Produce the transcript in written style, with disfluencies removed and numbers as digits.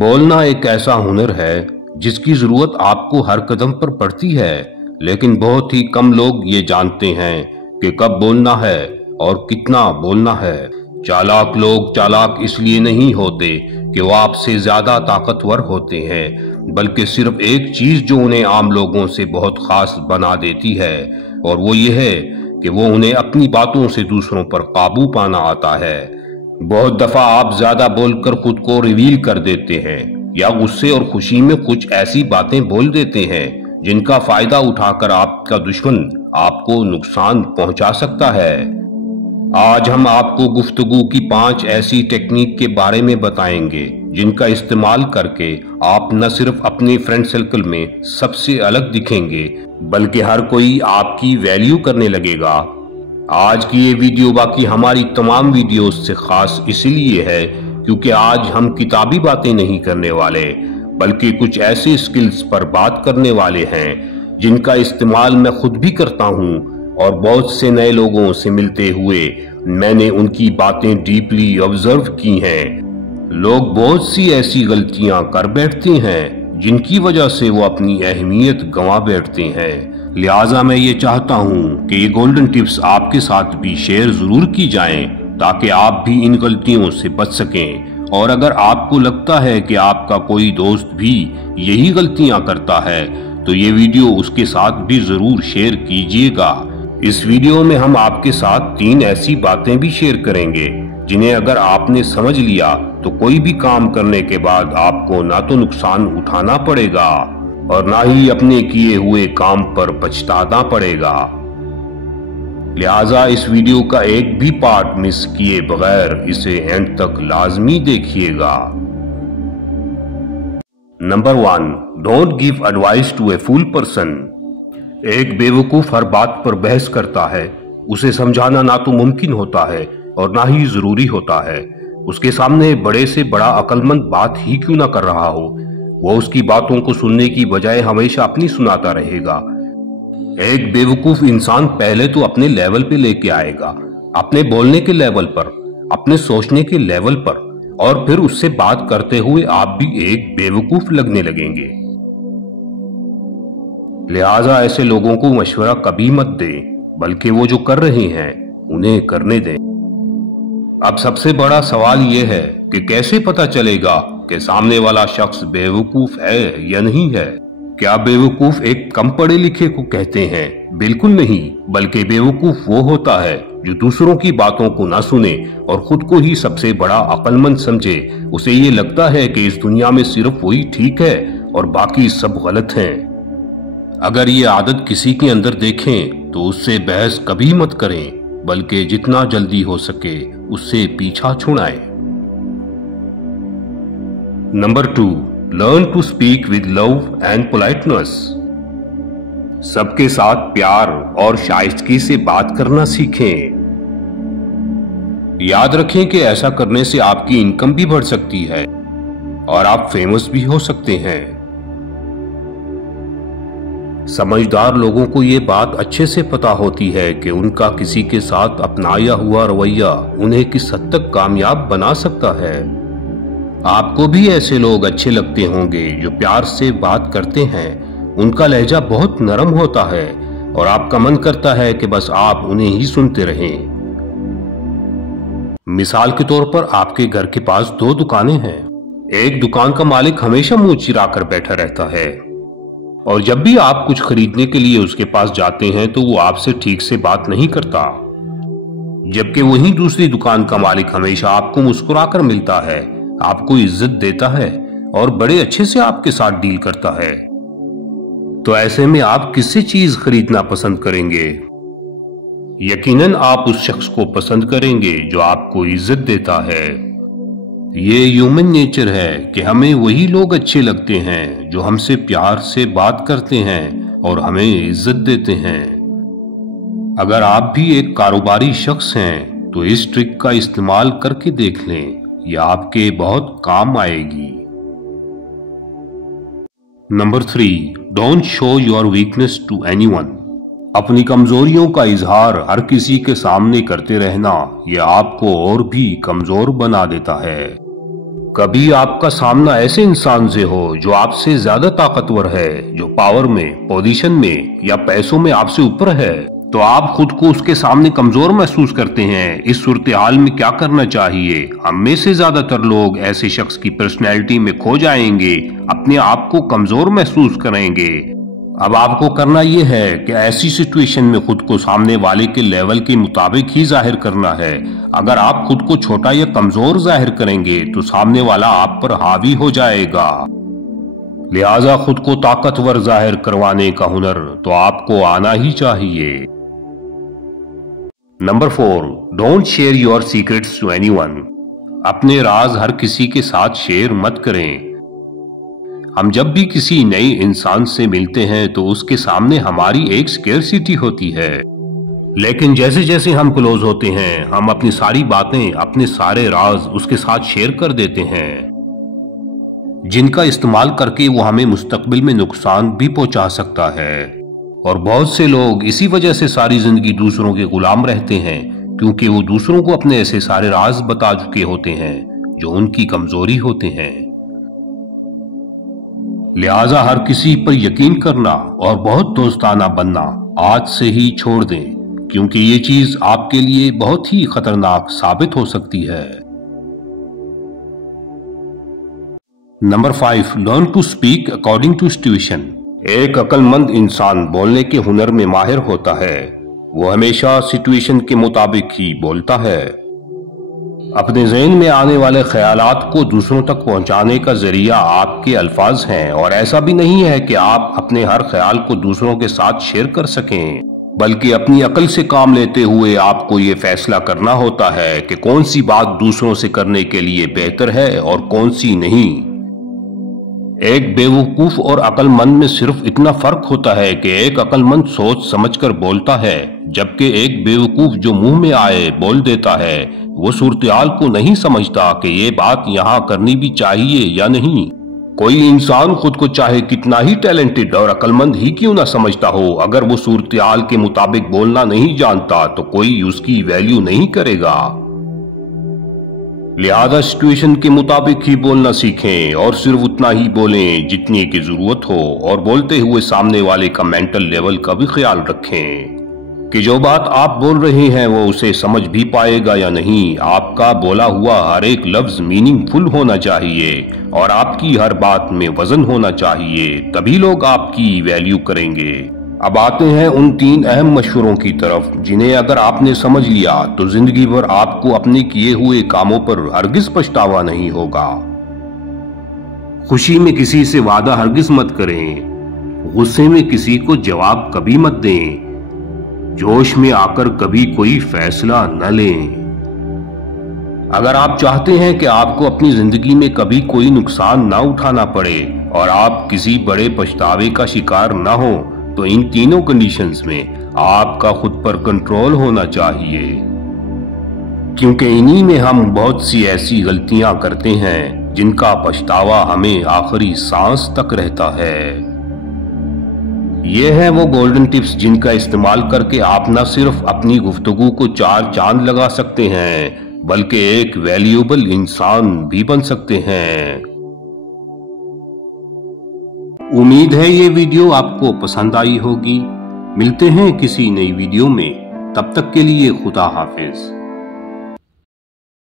बोलना एक ऐसा हुनर है जिसकी जरूरत आपको हर कदम पर पड़ती है, लेकिन बहुत ही कम लोग ये जानते हैं कि कब बोलना है और कितना बोलना है। चालाक लोग चालाक इसलिए नहीं होते कि वो आपसे ज्यादा ताकतवर होते हैं, बल्कि सिर्फ एक चीज जो उन्हें आम लोगों से बहुत खास बना देती है, और वो ये है कि वो उन्हें अपनी बातों से दूसरों पर काबू पाना आता है। बहुत दफा आप ज्यादा बोलकर खुद को रिवील कर देते हैं या गुस्से और खुशी में कुछ ऐसी बातें बोल देते हैं जिनका फायदा उठाकर आपका दुश्मन आपको नुकसान पहुंचा सकता है। आज हम आपको गुफ्तगू की 5 ऐसी टेक्निक के बारे में बताएंगे जिनका इस्तेमाल करके आप न सिर्फ अपने फ्रेंड सर्कल में सबसे अलग दिखेंगे, बल्कि हर कोई आपकी वैल्यू करने लगेगा। आज की ये वीडियो बाकी हमारी तमाम वीडियोस से खास इसलिए है क्योंकि आज हम किताबी बातें नहीं करने वाले, बल्कि कुछ ऐसे स्किल्स पर बात करने वाले हैं जिनका इस्तेमाल मैं खुद भी करता हूं, और बहुत से नए लोगों से मिलते हुए मैंने उनकी बातें डीपली ऑब्जर्व की हैं। लोग बहुत सी ऐसी गलतियां कर बैठते हैं जिनकी वजह से वो अपनी अहमियत गंवा बैठते हैं। लिहाजा मैं ये चाहता हूं कि ये गोल्डन टिप्स आपके साथ भी शेयर जरूर की जाएं ताकि आप भी इन गलतियों से बच सकें। और अगर आपको लगता है कि आपका कोई दोस्त भी यही गलतियां करता है तो ये वीडियो उसके साथ भी जरूर शेयर कीजिएगा। इस वीडियो में हम आपके साथ 3 ऐसी बातें भी शेयर करेंगे जिन्हें अगर आपने समझ लिया तो कोई भी काम करने के बाद आपको ना तो नुकसान उठाना पड़ेगा और ना ही अपने किए हुए काम पर पछताना पड़ेगा। लिहाजा इस वीडियो का एक भी पार्ट मिस किए बगैर इसे एंड तक लाजमी देखिएगा। Number 1, don't give advice to a fool person. एक बेवकूफ हर बात पर बहस करता है। उसे समझाना ना तो मुमकिन होता है और ना ही जरूरी होता है। उसके सामने बड़े से बड़ा अक्लमंद बात ही क्यों ना कर रहा हो, वो उसकी बातों को सुनने की बजाय हमेशा अपनी सुनाता रहेगा। एक बेवकूफ इंसान पहले तो अपने लेवल पे लेके आएगा, अपने बोलने के लेवल पर, अपने सोचने के लेवल पर, और फिर उससे बात करते हुए आप भी एक बेवकूफ लगने लगेंगे। लिहाजा ऐसे लोगों को मशवरा कभी मत दें, बल्कि वो जो कर रहे हैं उन्हें करने दें। अब सबसे बड़ा सवाल यह है कि कैसे पता चलेगा कि सामने वाला शख्स बेवकूफ है या नहीं है। क्या बेवकूफ एक कम पढ़े लिखे को कहते हैं? बिल्कुल नहीं, बल्कि बेवकूफ वो होता है जो दूसरों की बातों को ना सुने और खुद को ही सबसे बड़ा अक्लमंद समझे। उसे ये लगता है कि इस दुनिया में सिर्फ वही ठीक है और बाकी सब गलत हैं। अगर ये आदत किसी के अंदर देखें तो उससे बहस कभी मत करें, बल्कि जितना जल्दी हो सके उससे पीछा छुड़ाएं। Number 2, learn to speak with love and politeness. सबके साथ प्यार और शाइस्तगी से बात करना सीखें। याद रखें कि ऐसा करने से आपकी इनकम भी बढ़ सकती है और आप फेमस भी हो सकते हैं। समझदार लोगों को ये बात अच्छे से पता होती है कि उनका किसी के साथ अपनाया हुआ रवैया उन्हें किस हद तक कामयाब बना सकता है। आपको भी ऐसे लोग अच्छे लगते होंगे जो प्यार से बात करते हैं। उनका लहजा बहुत नरम होता है और आपका मन करता है कि बस आप उन्हें ही सुनते रहें। मिसाल के तौर पर आपके घर के पास 2 दुकानें हैं। एक दुकान का मालिक हमेशा मुंह चिराकर बैठा रहता है और जब भी आप कुछ खरीदने के लिए उसके पास जाते हैं तो वो आपसे ठीक से बात नहीं करता, जबकि वहीं दूसरी दुकान का मालिक हमेशा आपको मुस्कुराकर मिलता है, आपको इज्जत देता है और बड़े अच्छे से आपके साथ डील करता है। तो ऐसे में आप किससे चीज खरीदना पसंद करेंगे? यकीनन आप उस शख्स को पसंद करेंगे जो आपको इज्जत देता है। ये ह्यूमन नेचर है कि हमें वही लोग अच्छे लगते हैं जो हमसे प्यार से बात करते हैं और हमें इज्जत देते हैं। अगर आप भी एक कारोबारी शख्स हैं तो इस ट्रिक का इस्तेमाल करके देख लें, यह आपके बहुत काम आएगी। Number 3, don't show your weakness to anyone. अपनी कमजोरियों का इजहार हर किसी के सामने करते रहना यह आपको और भी कमजोर बना देता है। کبھی آپ کا سامنا ایسے انسان سے ہو جو آپ سے زیادہ طاقتور ہے، جو پاور میں، پوزیشن میں یا پیسوں میں آپ سے اوپر ہے، تو آپ خود کو اس کے سامنے کمزور محسوس کرتے ہیں۔ اس صورتحال میں کیا کرنا چاہیے؟ ہم میں سے زیادہ تر لوگ ایسے شخص کی پرسنالٹی میں کھو جائیں گے، اپنے آپ کو کمزور محسوس کریں گے۔ اب آپ کو کرنا یہ ہے کہ ایسی سچویشن میں خود کو سامنے والے کے لیول کے مطابق ہی ظاہر کرنا ہے۔ اگر آپ خود کو چھوٹا یا کمزور ظاہر کریں گے تو سامنے والا آپ پر حاوی ہو جائے گا۔ لہٰذا خود کو طاقتور ظاہر کروانے کا ہنر تو آپ کو آنا ہی چاہیے۔ Number 4، don't share your secrets to anyone. اپنے راز ہر کسی کے ساتھ شیئر مت کریں۔ ہم جب بھی کسی نئے انسان سے ملتے ہیں تو اس کے سامنے ہماری ایک سکیئرسٹی ہوتی ہے، لیکن جیسے جیسے ہم کلوز ہوتے ہیں ہم اپنی ساری باتیں، اپنے سارے راز اس کے ساتھ شیئر کر دیتے ہیں، جن کا استعمال کر کے وہ ہمیں مستقبل میں نقصان بھی پہنچا سکتا ہے۔ اور بہت سے لوگ اسی وجہ سے ساری زندگی دوسروں کے غلام رہتے ہیں، کیونکہ وہ دوسروں کو اپنے ایسے سارے راز بتا چکے ہوتے ہیں جو ان کی کمزوری ہوتے ہیں۔ لہٰذا ہر کسی پر یقین کرنا اور بہت دوستانہ بننا آج سے ہی چھوڑ دیں، کیونکہ یہ چیز آپ کے لیے بہت ہی خطرناک ثابت ہو سکتی ہے۔ Number 5، learn to speak according to situation. ایک عقل مند انسان بولنے کے ہنر میں ماہر ہوتا ہے، وہ ہمیشہ سچویشن کے مطابق ہی بولتا ہے۔ اپنے ذہن میں آنے والے خیالات کو دوسروں تک پہنچانے کا ذریعہ آپ کے الفاظ ہیں، اور ایسا بھی نہیں ہے کہ آپ اپنے ہر خیال کو دوسروں کے ساتھ شیئر کر سکیں، بلکہ اپنی عقل سے کام لیتے ہوئے آپ کو یہ فیصلہ کرنا ہوتا ہے کہ کون سی بات دوسروں سے کرنے کے لیے بہتر ہے اور کون سی نہیں۔ ایک بے وقوف اور عقل مند میں صرف اتنا فرق ہوتا ہے کہ ایک عقل مند سوچ سمجھ کر بولتا ہے، جبکہ ایک بے وقوف جو منہ میں آئے بول دیتا ہے، وہ صورتحال کو نہیں سمجھتا کہ یہ بات یہاں کرنی بھی چاہیے یا نہیں۔ کوئی انسان خود کو چاہے کتنا ہی ٹیلنٹڈ اور عقل مند ہی کیوں نہ سمجھتا ہو، اگر وہ صورتحال کے مطابق بولنا نہیں جانتا تو کوئی اس کی ویلیو نہیں کرے گا۔ لہذا سچویشن کے مطابق ہی بولنا سیکھیں اور صرف اتنا ہی بولیں جتنی کی ضرورت ہو، اور بولتے ہوئے سامنے والے کا مینٹل لیول کا بھی خیال رکھیں کہ جو بات آپ بول رہے ہیں وہ اسے سمجھ بھی پائے گا یا نہیں۔ آپ کا بولا ہوا ہر ایک لفظ میننگ فل ہونا چاہیے اور آپ کی ہر بات میں وزن ہونا چاہیے، تبھی لوگ آپ کی ویلیو کریں گے۔ اب آتے ہیں ان 3 اہم مشوروں کی طرف جنہیں اگر آپ نے سمجھ لیا تو زندگی بھر آپ کو اپنے کیے ہوئے کاموں پر ہرگز پچھتاوا نہیں ہوگا۔ خوشی میں کسی سے وعدہ ہرگز مت کریں، غصے میں کسی کو جواب کبھی مت دیں، جوش میں آ کر کبھی کوئی فیصلہ نہ لیں۔ اگر آپ چاہتے ہیں کہ آپ کو اپنی زندگی میں کبھی کوئی نقصان نہ اٹھانا پڑے اور آپ کسی بڑے پچھتاوے کا شکار نہ ہوں، تو ان تینوں کنڈیشنز میں آپ کا خود پر کنٹرول ہونا چاہیے، کیونکہ انہی میں ہم بہت سی ایسی غلطیاں کرتے ہیں جن کا پچھتاوا ہمیں آخری سانس تک رہتا ہے۔ یہ ہیں وہ گولڈن ٹپس جن کا استعمال کر کے آپ نہ صرف اپنی گفتگو کو 4 چاند لگا سکتے ہیں بلکہ ایک ویلیوبل انسان بھی بن سکتے ہیں۔ امید ہے یہ ویڈیو آپ کو پسند آئی ہوگی۔ ملتے ہیں کسی نئی ویڈیو میں، تب تک کے لیے خدا حافظ۔